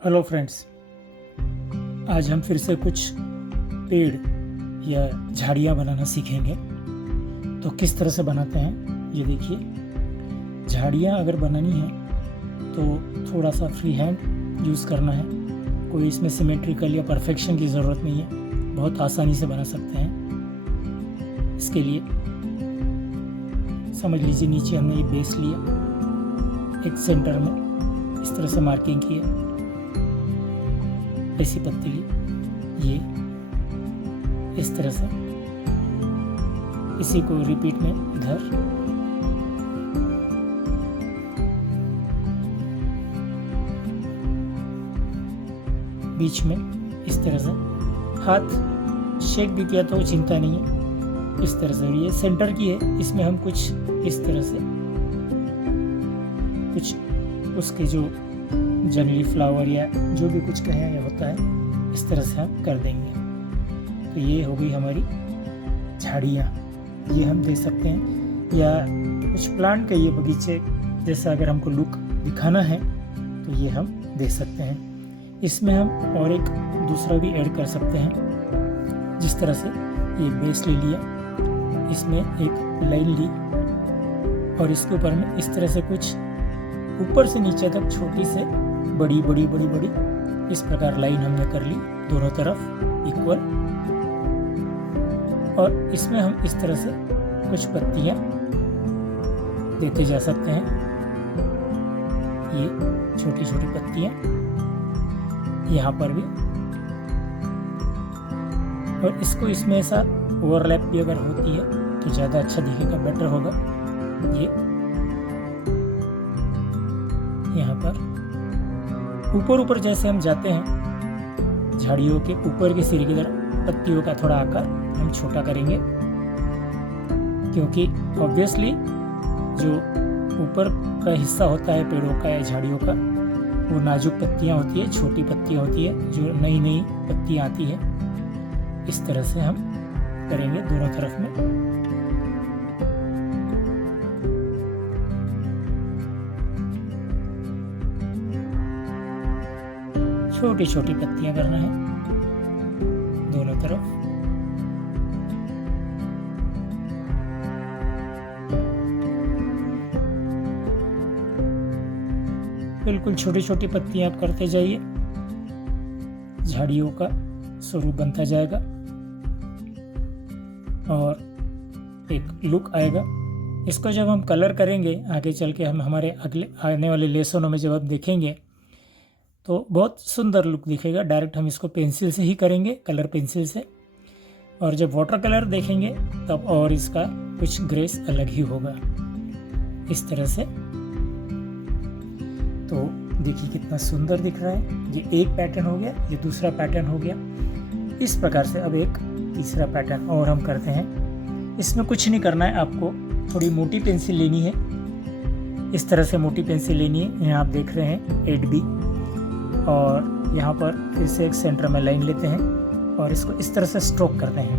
Hello friends, आज हम फिर से कुछ पेड़ या झाड़ियाँ बनाना सीखेंगे। तो किस तरह से बनाते हैं ये देखिए। झाड़ियाँ अगर बनानी है तो थोड़ा सा फ्री हैंड यूज़ करना है। कोई इसमें सिमेट्रिकल या परफेक्शन की ज़रूरत नहीं है, बहुत आसानी से बना सकते हैं। इसके लिए समझ लीजिए, नीचे हमने ये बेस लिया, एक सेंटर में इस तरह से मार्किंग किया, ऐसी पत्ती ली, ये इस तरह से, इसी को रिपीट में इधर, बीच में इस तरह से हाथ शेक भी किया तो चिंता नहीं है। इस तरह से ये सेंटर की है, इसमें हम कुछ इस तरह से कुछ उसके जो जनरली फ्लावर या जो भी कुछ कहें या होता है, इस तरह से हम कर देंगे। तो ये हो गई हमारी झाड़ियाँ। ये हम दे सकते हैं, या कुछ प्लांट का ये बगीचे जैसा अगर हमको लुक दिखाना है तो ये हम दे सकते हैं। इसमें हम और एक दूसरा भी ऐड कर सकते हैं। जिस तरह से ये बेस ले लिया, इसमें एक लाइन ली और इसके ऊपर में इस तरह से कुछ ऊपर से नीचे तक छोटी से बड़ी बड़ी बड़ी बड़ी इस प्रकार लाइन हमने कर ली, दोनों तरफ इक्वल। और इसमें हम इस तरह से कुछ पत्तियां देते जा सकते हैं, ये छोटी छोटी पत्तियां यहाँ पर भी। और इसको इसमें ऐसा ओवरलैप भी अगर होती है तो ज़्यादा अच्छा दिखेगा, बेटर होगा। ये यहाँ पर ऊपर ऊपर जैसे हम जाते हैं, झाड़ियों के ऊपर के सिरे की तरफ पत्तियों का थोड़ा आकार हम छोटा करेंगे, क्योंकि ऑब्वियसली जो ऊपर का हिस्सा होता है पेड़ों का या झाड़ियों का, वो नाजुक पत्तियां होती है, छोटी पत्तियां होती है, जो नई नई पत्तियां आती है। इस तरह से हम करेंगे दोनों तरफ में। छोटी छोटी पत्तियां करना है दोनों तरफ। बिल्कुल छोटी छोटी पत्तियां आप करते जाइए, झाड़ियों का स्वरूप बनता जाएगा और एक लुक आएगा। इसको जब हम कलर करेंगे आगे चल के, हम हमारे अगले आने वाले लेसनों में जब आप देखेंगे तो बहुत सुंदर लुक दिखेगा। डायरेक्ट हम इसको पेंसिल से ही करेंगे, कलर पेंसिल से, और जब वाटर कलर देखेंगे तब और इसका कुछ ग्रेस अलग ही होगा, इस तरह से। तो देखिए कितना सुंदर दिख रहा है। ये एक पैटर्न हो गया, ये दूसरा पैटर्न हो गया। इस प्रकार से अब एक तीसरा पैटर्न और हम करते हैं। इसमें कुछ नहीं करना है, आपको थोड़ी मोटी पेंसिल लेनी है, इस तरह से मोटी पेंसिल लेनी है। यहाँ आप देख रहे हैं 8B, और यहाँ पर फिर से एक सेंटर में लाइन लेते हैं और इसको इस तरह से स्ट्रोक करते हैं।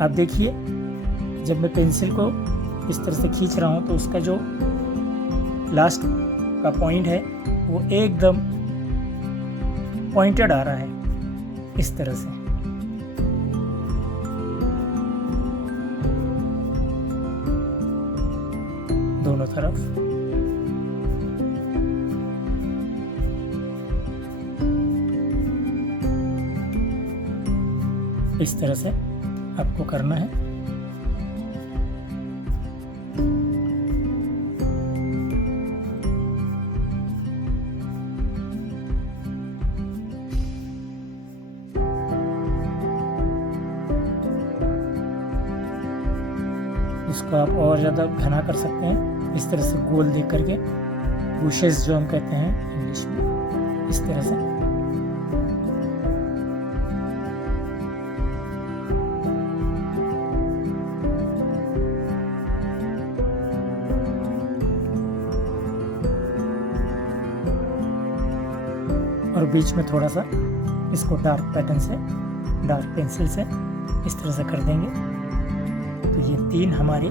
आप देखिए, जब मैं पेंसिल को इस तरह से खींच रहा हूँ तो उसका जो लास्ट का पॉइंट है वो एकदम पॉइंटेड आ रहा है, इस तरह से। दोनों तरफ इस तरह से आपको करना है। इसको आप और ज़्यादा घना कर सकते हैं, इस तरह से गोल देख करके, बुशेस जो हम कहते हैं इंग्लिश में, इस तरह से। और बीच में थोड़ा सा इसको डार्क पैटर्न से, डार्क पेंसिल से इस तरह से कर देंगे। तो ये 3 हमारी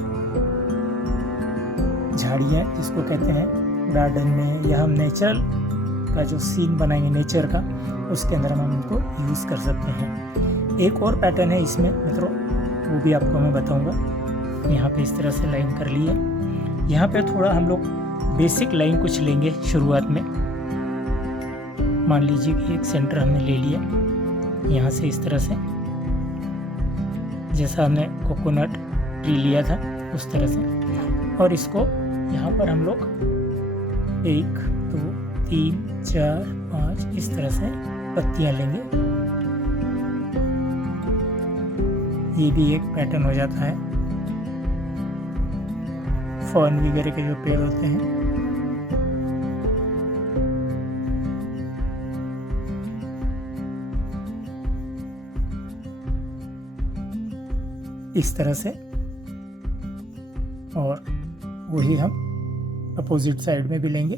झाड़ियाँ जिसको कहते हैं गार्डन में, या हम नेचुरल का जो सीन बनाएंगे नेचर का, उसके अंदर हम उनको यूज़ कर सकते हैं। एक और पैटर्न है इसमें मित्रों, वो भी आपको मैं बताऊंगा। यहाँ पे इस तरह से लाइन कर ली है। यहाँ पे थोड़ा हम लोग बेसिक लाइन कुछ लेंगे शुरुआत में। मान लीजिए कि एक सेंटर हमने ले लिया, यहाँ से इस तरह से, जैसा हमने कोकोनट ट्री लिया था उस तरह से, और इसको यहाँ पर हम लोग 1 2 3 4 5 इस तरह से पत्तियां लेंगे। ये भी एक पैटर्न हो जाता है। फर्न वगैरह के जो पेड़ होते हैं, इस तरह से, और वही हम अपोजिट साइड में भी लेंगे।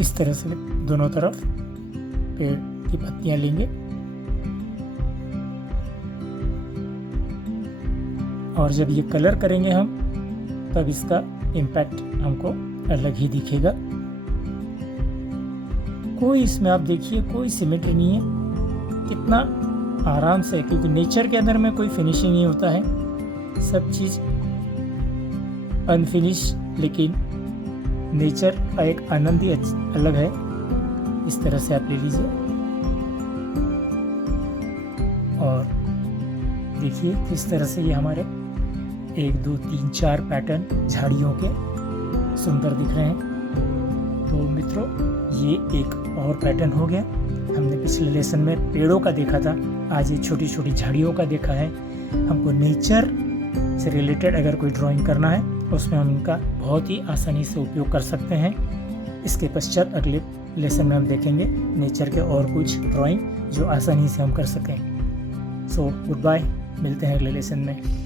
इस तरह से दोनों तरफ पेड़ की पत्तियां लेंगे, और जब ये कलर करेंगे हम, तब इसका इम्पैक्ट हमको अलग ही दिखेगा। कोई इसमें आप देखिए कोई सिमेट्री नहीं है, कितना आराम से, क्योंकि नेचर के अंदर में कोई फिनिशिंग नहीं होता है, सब चीज़ अनफिनिश, लेकिन नेचर का एक आनंद ही अलग है। इस तरह से आप ले लीजिए, और देखिए किस तरह से ये हमारे 1 2 3 4 पैटर्न झाड़ियों के सुंदर दिख रहे हैं। तो मित्रों, ये एक और पैटर्न हो गया। हमने पिछले लेसन में पेड़ों का देखा था, आज ये छोटी छोटी झाड़ियों का देखा है। हमको नेचर से रिलेटेड अगर कोई ड्राइंग करना है, उसमें हम इनका बहुत ही आसानी से उपयोग कर सकते हैं। इसके पश्चात अगले लेसन में हम देखेंगे नेचर के और कुछ ड्राइंग जो आसानी से हम कर सकें। सो गुड बाय, मिलते हैं अगले लेसन में।